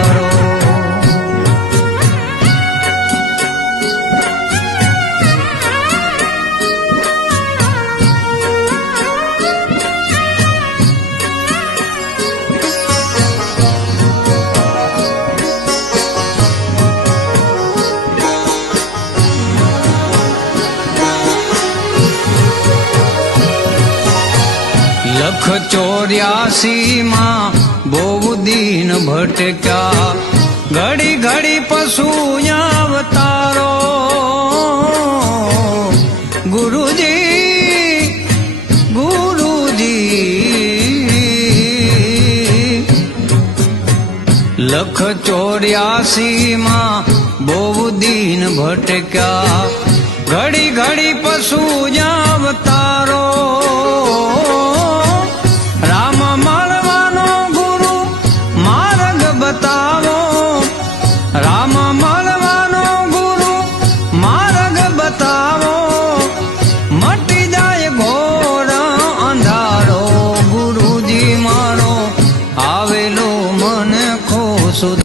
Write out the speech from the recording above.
અવતારો લખ 84 માં બહુ દીન ભટક્યા ઘડી ઘડી પશુ અવતારો ગુરુજી ગુરુજી લખ 84 માં બહુ દીન ભટક્યા ઘડી ઘડી પશુ અવતારો રામ મળવાનો ગુરુ માર્ગ બતા